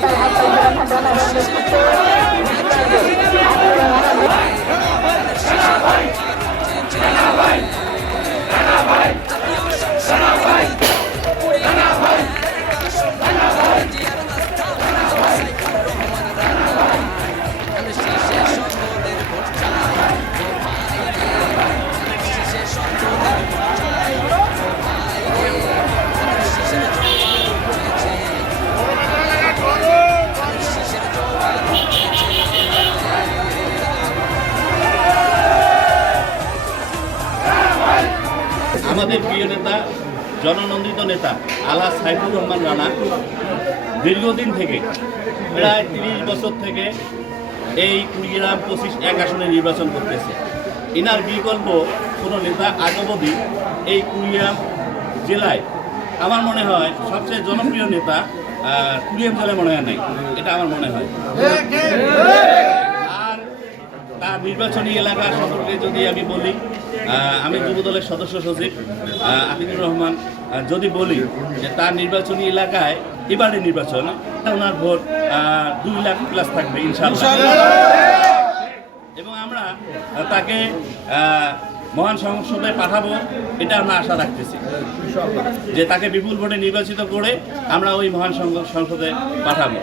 Gracias. আমাদের প্রিয় নেতা, জননন্দিত নেতা আলা সাইফুর রহমান রানা, দীর্ঘদিন থেকে, প্রায় তিরিশ বছর থেকে এই কুড়িগ্রাম পঁচিশ এক আসনে নির্বাচন করতেছে। ইনার বিকল্প কোনো নেতা আগবধি এই কুড়িগ্রাম জেলায় আমার মনে হয় সবচেয়ে জনপ্রিয় নেতা কুড়িগ্রাম জেলায় মনে হয় নাই। এটা আমার মনে হয়। নির্বাচনী এলাকা সম্পর্কে যদি আমি বলি আমি যুবদলের সদস্য সচিব আতিকুর রহমান যদি বলি যে তার নির্বাচনী এলাকায় এবারে নির্বাচন ওনার ভোট দুই লাখ প্লাস থাকবে ইনশাল্লাহ এবং আমরা তাকে মহান সংসদে পাঠাবো, এটা আমরা আশা রাখতেছি। যে তাকে বিপুল ভোটে নির্বাচিত করে আমরা ওই মহান সংসদে পাঠাবো।